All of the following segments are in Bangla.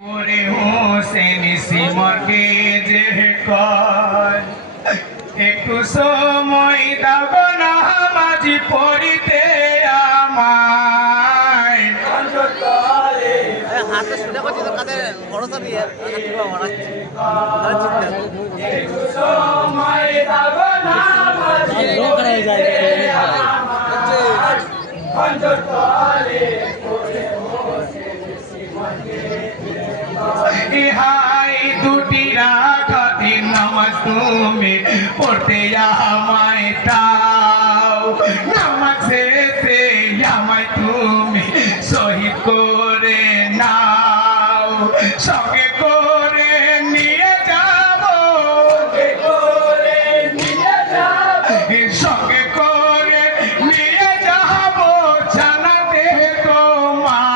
ওরে হোসেন সিমরকে যে কর একটু সময় দাও না মাঝি পড়িতে আমায় হাতে সোজা করছি তো কাদের ভরসা দিয়ে একটু সময় দাও না মাঝি পড়িতে আমায় হাই দুটি রাখাতে নামাজ তুমি পড়তে আমায় তাও নামাজ শেষে আমায় তুমি শহীদ করে নাও সঙ্গে করে নিয়ে যাবো সঙ্গে করে নিয়ে যাবো জানাতে তোমায়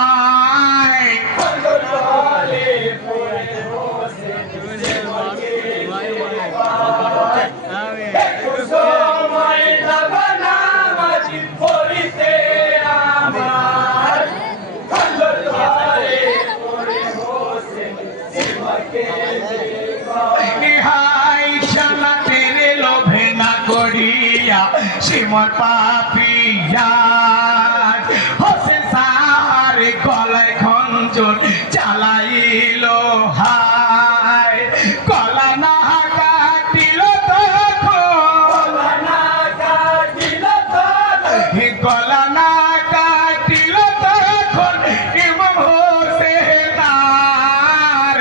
সিমর পাপিয়া হোসেন সাহার গলায় খঞ্জর চালাইল হায় গলা না কাটিল গলা না কাটিল তখন ইমাম হোসেন আর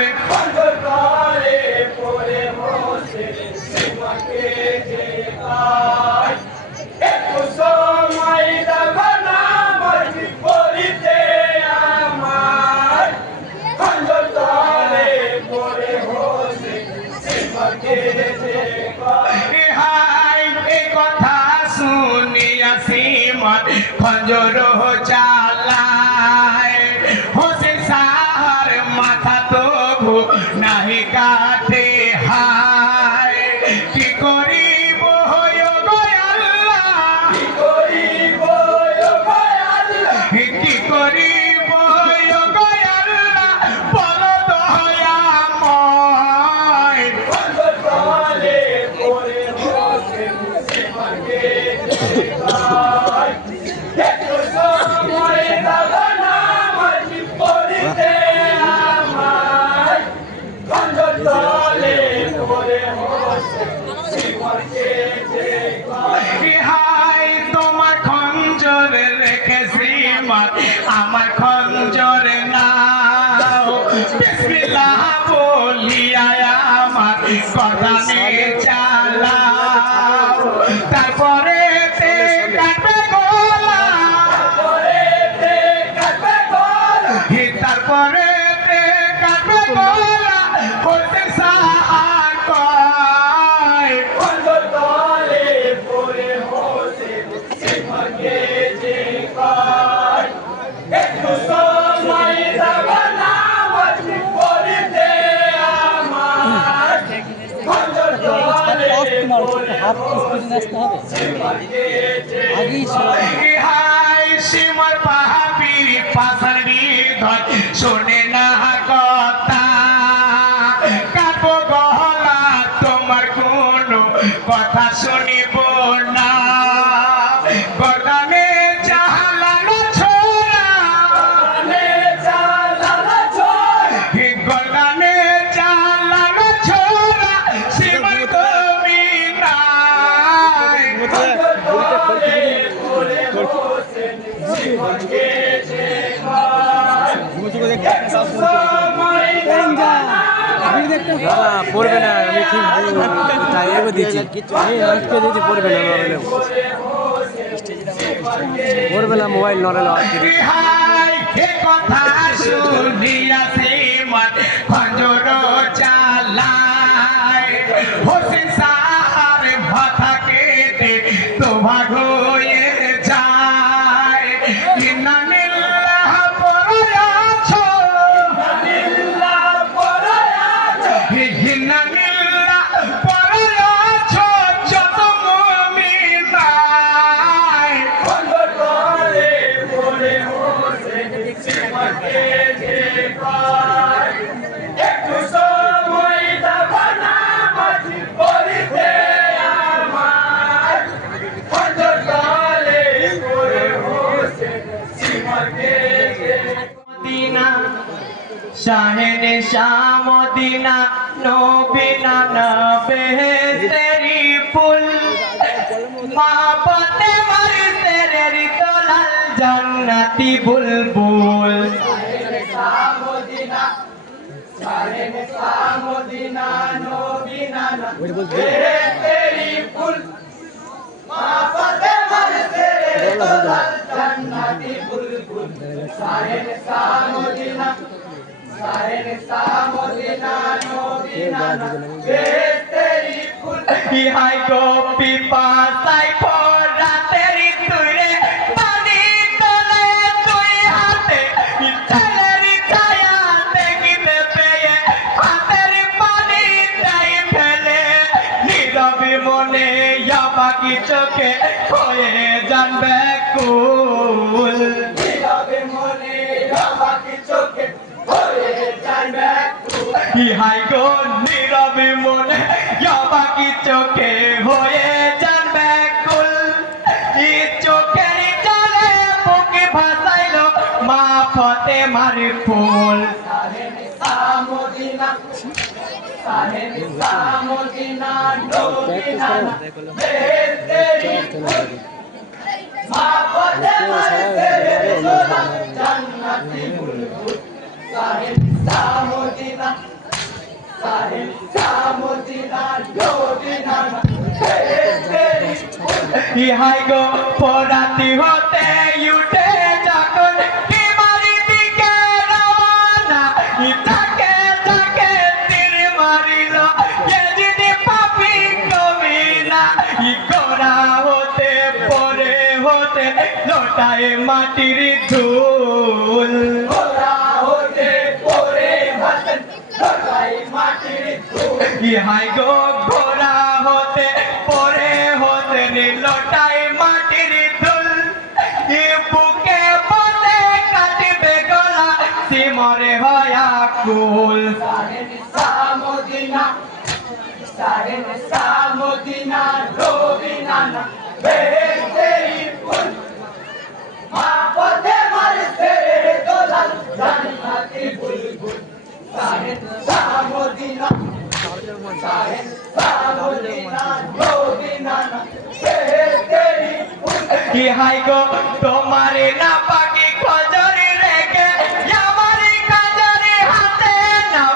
খঞ্জর চালায় হোসেন সাহার মাথা তবু নাহি কাটে হায় কি করিব গো আল্লাহ কি করিব গো আল্লাহ বল দয়াময় তোমার খঞ্জর রেখেছি আমার খঞ্জর নাও বিসমিল্লাহ বলিয়া আমার কদমে চালাও তারপরে কাটবে গলা তারপরে কাটবে গলা হতে সাহার কয় সিমর পাহাবির পাশারি ধর শোনে না কথা কাটবো গলা তোমার কোনো কথা শুনিব না গদানে চালানো ছোড়া গদানে চালানো ছোড়া সিমর তুমি নাই পড়বে না আমি ঠিক টাইমও দিয়েছি দিয়েছি পড়বে না পড়বে না মোবাইল নড়ালো কথা শুনিয়াছি খঞ্জর চালায় হোসেন সাহার মাথা কেটে তো ভাগ হয়ে যায় ইন্নালিল্লাহ পড়ে আছো ইন্নালিল্লাহ পড়ে আছো যত মুমিন নাই পড়ে হোসেন সিমরকে যে কয় শামদিনা নবীনা বেহেশতেরি ফুল মা পতে মার তেরের দোলাল জান্নাতি বুলবুল শামদিনা নবীনা বেহেশতেরি ফুল মা পতে মার তেরের দোলাল জান্নাতি বুলবুল শামদিনা ইহাই গোপী পাতাই ভরা তেরি তুইরে পানি তোলে তুই হাতে ছেলেরি ছায়া দেখিতে পেয়ে হাতের পানি তাই ফেলে নীরবি মনে বাকি চোখে হয়ে জানবে কুল নীরবি মনে বাকি চোখে ইহাই গো নীরবে মনে বাকি চোখে হয়ে জানবে কুল ই চোখের জলে বুকে ভাসাইল মা ফতে মারি ফুল শামদিনা নবীনা বেহেশতেরি ফুল মা ফতে মারি জান্নাতি বুলবুল শামদিনা ইহাই গো পরাতি হতে উঠে যখন বিমারি দিকে রওনা তাকে তাকে তীর মারিল কে যদি পাপি কবিনা গোরা হতে পরে হতে লোটায় মাটির ধুল ইহাই গো ঘোড়া হতে পরে হতে লোটাই মাটির ধুল বুকে পথে কাটিবে গলা সিমরে হয়া কুল শামদিনা নবীনা বেহেশতেরি ফুল মা পথে মার তেরে দোলাল জান্নাতি বুলবুল শামদিনা ইহাই গো তোমারে না পাকি খজরি রেখে আমারি খজরি হাতে নাও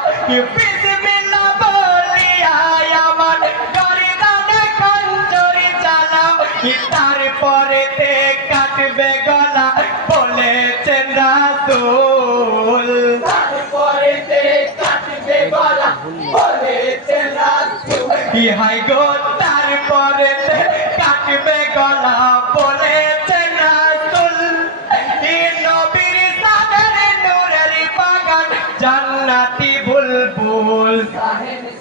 বিসমিল্লাহ বলিয়া আমার গরিদানে খঞ্জরি চালাও তারপরে তে কাটবে গলা বলেছেন রাসূল তারপরে তে কাটবে গলা বলেছেন রাসূল ইহাই গো তারপরে তে কাটবে গলা বলেছেন রাসূল এই নবীর সাদের নূরের বাগান জান্নাতি বুলবুল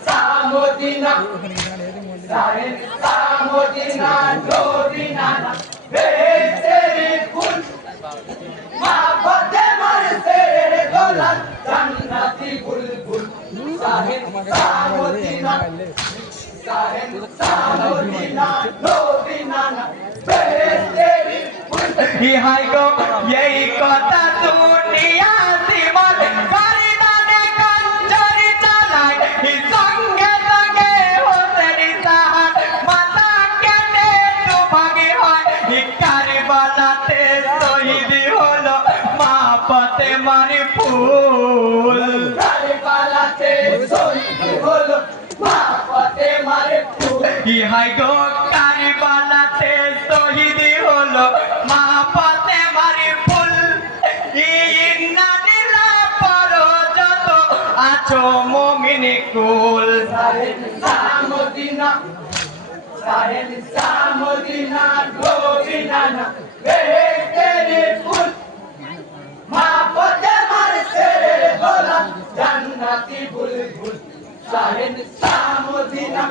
শামদিনা নবীনা বেহেশতেরি ফুল মা পথে মার তেরে দোলাল জান্নাতি বুলবুল শামদিনা নবীনা বেহেশতেরি ফুল ইহাই গো এই কথা শুনিয়া জীবন গরিদানে খঞ্জরি চালায় সঙ্গে সঙ্গে হোসেনি সাহার মাথা কেটে দুভাগে হয় কারবালাতে শহীদ হলো মা পথে মারি ফুল কারবালাতে শহীদ হলো মা পথে মারি ফুল ইহাই গো কারবালাতে শহীদ হলো মা পথে মারি ফুল ইন্না দিলা পরো যত আছো মুমিন কুল শামদিনা নবীনা বেহেশতেরি ফুল মা পথে মার তেরে দোলাল জান্নাতি বুলবুল শামদিনা